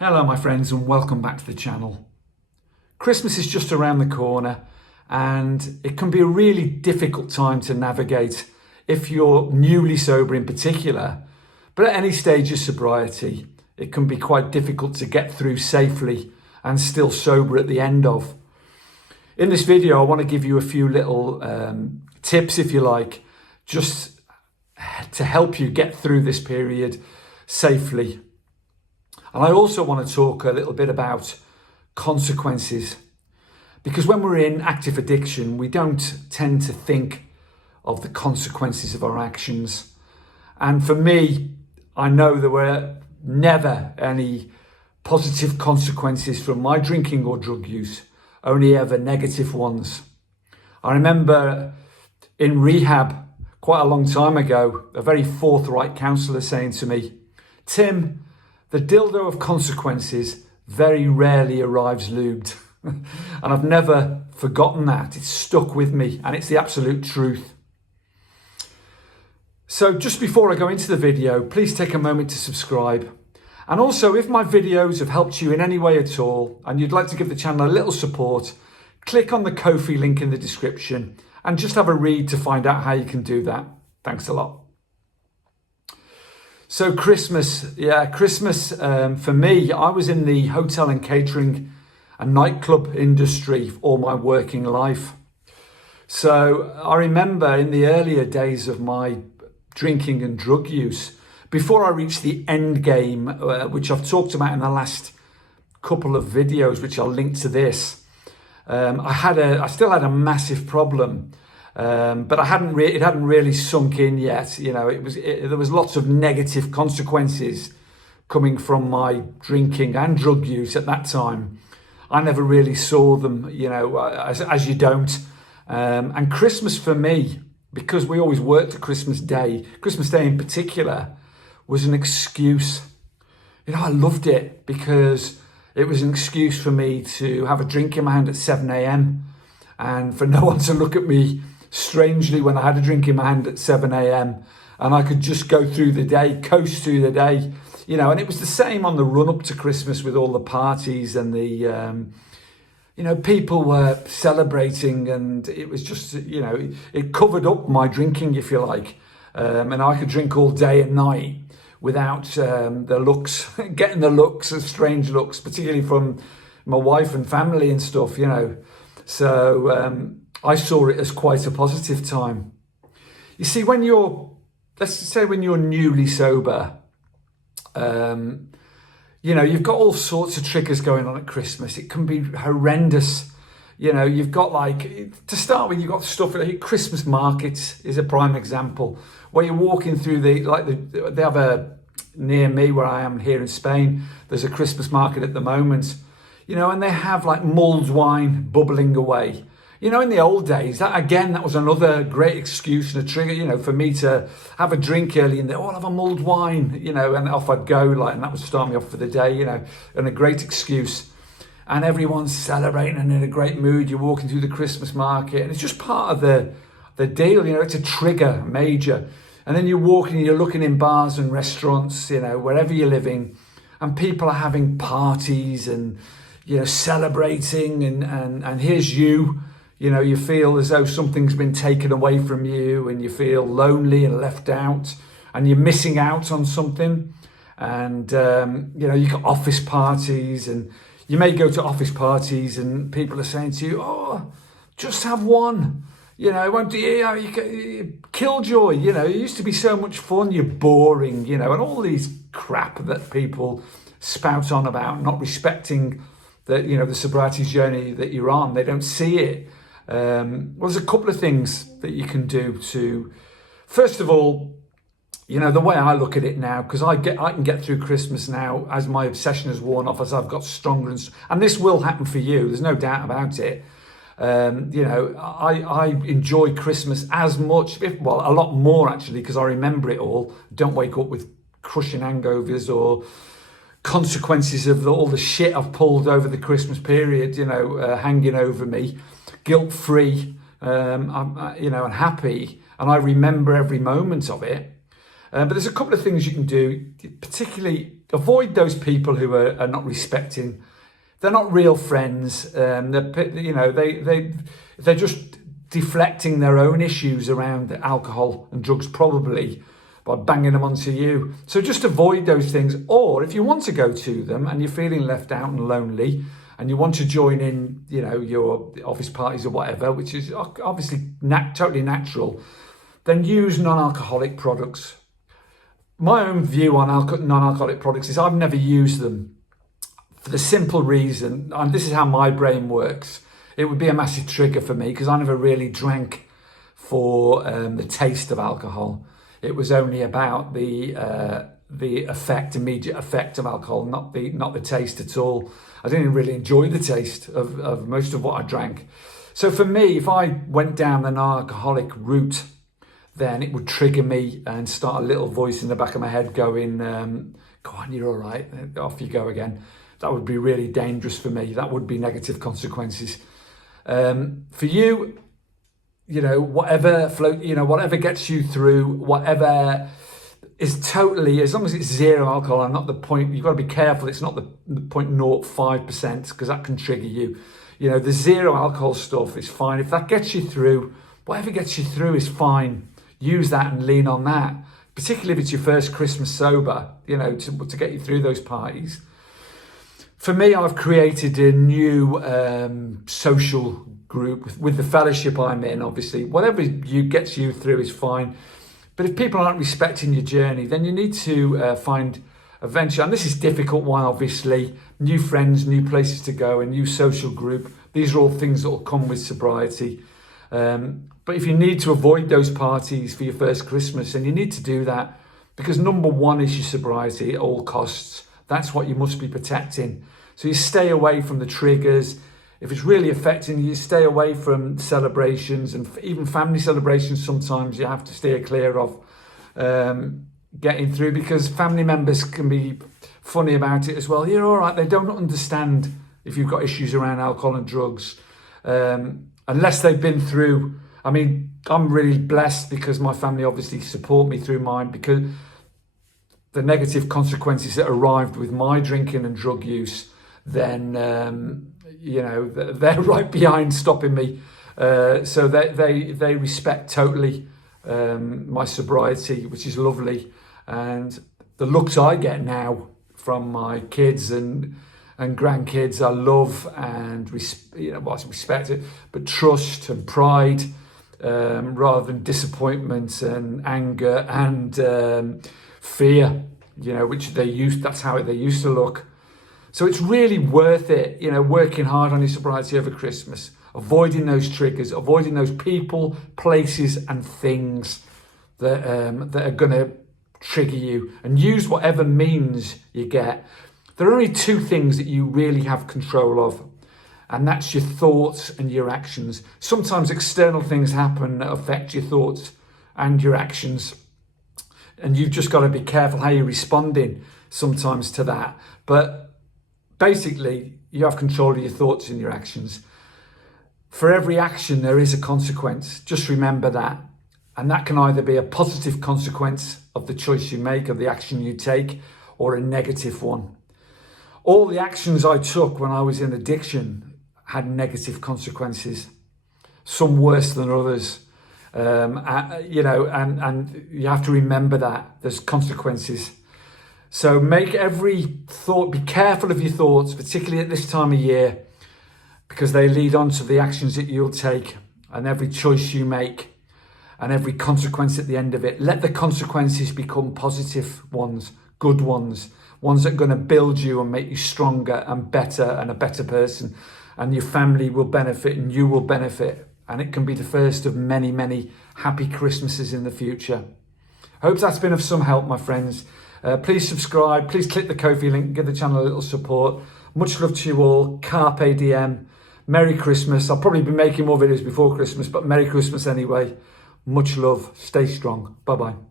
Hello my friends and welcome back to the channel. Christmas is just around the corner and it can be a really difficult time to navigate if you're newly sober in particular, but at any stage of sobriety it can be quite difficult to get through safely and still sober at the end of. In this video I want to give you a few little tips, if you like, just to help you get through this period safely. And I also want to talk a little bit about consequences, because when we're in active addiction, we don't tend to think of the consequences of our actions. And for me, I know there were never any positive consequences from my drinking or drug use, only ever negative ones. I remember in rehab quite a long time ago, a very forthright counsellor saying to me, "Tim, the dildo of consequences very rarely arrives lubed." And I've never forgotten that. It's stuck with me and it's the absolute truth. So just before I go into the video, please take a moment to subscribe. And also, if my videos have helped you in any way at all and you'd like to give the channel a little support, click on the Ko-fi link in the description and just have a read to find out how you can do that. Thanks a lot. So Christmas for me, I was in the hotel and catering and nightclub industry all my working life. So I remember in the earlier days of my drinking and drug use, before I reached the end game, which I've talked about in the last couple of videos, which I'll link to this, I still had a massive problem. But it hadn't really sunk in yet. You know, there was lots of negative consequences coming from my drinking and drug use at that time. I never really saw them, you know, as you don't. And Christmas for me, because we always worked at Christmas Day in particular, was an excuse. You know, I loved it because it was an excuse for me to have a drink in my hand at 7 a.m. and for no one to look at me strangely when I had a drink in my hand at 7 a.m. and I could just go through the day, coast through the day, you know. And it was the same on the run up to Christmas with all the parties and the, you know, people were celebrating, and it was just, you know, it covered up my drinking, if you like. And I could drink all day and night without the looks, getting the looks, strange looks, particularly from my wife and family and stuff, you know. So, I saw it as quite a positive time. You see, when you're newly sober, you know, you've got all sorts of triggers going on at Christmas. It can be horrendous. You know, you've got, like, to start with, you've got stuff like Christmas markets is a prime example, where you're walking through they have near me where I am here in Spain, there's a Christmas market at the moment, you know, and they have like mulled wine bubbling away. You know, in the old days, that was another great excuse and a trigger, you know, for me to have a drink early in the, I'll have a mulled wine, you know, and off I'd go, like, and that would start me off for the day, you know, and a great excuse. And everyone's celebrating and in a great mood. You're walking through the Christmas market and it's just part of the deal, you know, it's a trigger, major. And then you're walking and you're looking in bars and restaurants, you know, wherever you're living, and people are having parties and, you know, celebrating, and here's you. You know, you feel as though something's been taken away from you and you feel lonely and left out and you're missing out on something. And, you know, you've got office parties, and you may go to office parties and people are saying to you, "Oh, just have one. You know, won't you killjoy, you know, it used to be so much fun, you're boring," you know, and all these crap that people spout on about not respecting the, you know, the sobriety journey that you're on. They don't see it. Well, there's a couple of things that you can do to, first of all, you know, the way I look at it now, because I can get through Christmas now as my obsession has worn off, as I've got stronger, and this will happen for you, there's no doubt about it. You know, I enjoy Christmas as much, well, a lot more actually, because I remember it all. Don't wake up with crushing hangovers or consequences of all the shit I've pulled over the Christmas period, you know, hanging over me. Guilt-free, I'm, you know, and happy, and I remember every moment of it. But there's a couple of things you can do, particularly avoid those people who are not respecting. They're not real friends. They're just deflecting their own issues around alcohol and drugs, probably by banging them onto you. So just avoid those things. Or if you want to go to them and you're feeling left out and lonely, and you want to join in, your office parties or whatever, which is obviously totally natural, then use non-alcoholic products. My own view on non-alcoholic products is I've never used them for the simple reason, and this is how my brain works, it would be a massive trigger for me because I never really drank for the taste of alcohol. It was only about the immediate effect of alcohol, not the taste at all. I didn't really enjoy the taste of most of what I drank. So for me, if I went down the non-alcoholic route, then it would trigger me and start a little voice in the back of my head going, go on, you're all right, off you go again. That would be really dangerous for me. That would be negative consequences. For you, whatever gets you through, whatever is totally, as long as it's zero alcohol and not the point, you've got to be careful, it's not the 0.05% because that can trigger you. The zero alcohol stuff is fine. If that gets you through, whatever gets you through is fine. Use that and lean on that, particularly if it's your first Christmas sober, to get you through those parties. For me, I've created a new social group with the fellowship I'm in, obviously. Whatever gets you through is fine. But if people aren't respecting your journey, then you need to find a venture. And this is a difficult one, obviously. New friends, new places to go, a new social group. These are all things that will come with sobriety. But if you need to avoid those parties for your first Christmas, then you need to do that. Because number one is your sobriety at all costs. That's what you must be protecting. So you stay away from the triggers. If it's really affecting you, stay away from celebrations, and even family celebrations sometimes you have to steer clear of getting through, because family members can be funny about it as well. You're all right. They don't understand if you've got issues around alcohol and drugs unless they've been through. I mean, I'm really blessed because my family obviously support me through mine, because the negative consequences that arrived with my drinking and drug use, then they're right behind stopping me. So they respect totally my sobriety, which is lovely. And the looks I get now from my kids and grandkids, I love and respect it, but trust and pride, rather than disappointment and anger and fear, which that's how they used to look. So it's really worth it, working hard on your sobriety over Christmas, avoiding those triggers, avoiding those people, places and things that are going to trigger you, and use whatever means you get. There are only two things that you really have control of, and that's your thoughts and your actions. Sometimes external things happen that affect your thoughts and your actions, and you've just got to be careful how you're responding sometimes to that. But basically, you have control of your thoughts and your actions. For every action, there is a consequence. Just remember that. And that can either be a positive consequence of the choice you make, of the action you take, or a negative one. All the actions I took when I was in addiction had negative consequences, some worse than others. And you have to remember that there's consequences. So make every thought, be careful of your thoughts, particularly at this time of year, because they lead on to the actions that you'll take, and every choice you make and every consequence at the end of it. Let the consequences become positive ones, good ones that are going to build you and make you stronger and better and a better person. And your family will benefit and you will benefit. And it can be the first of many, many happy Christmases in the future. I hope that's been of some help, my friends. Please subscribe. Please click the Ko-fi link. Give the channel a little support. Much love to you all. Carpe diem. Merry Christmas. I'll probably be making more videos before Christmas, but Merry Christmas anyway. Much love. Stay strong. Bye-bye.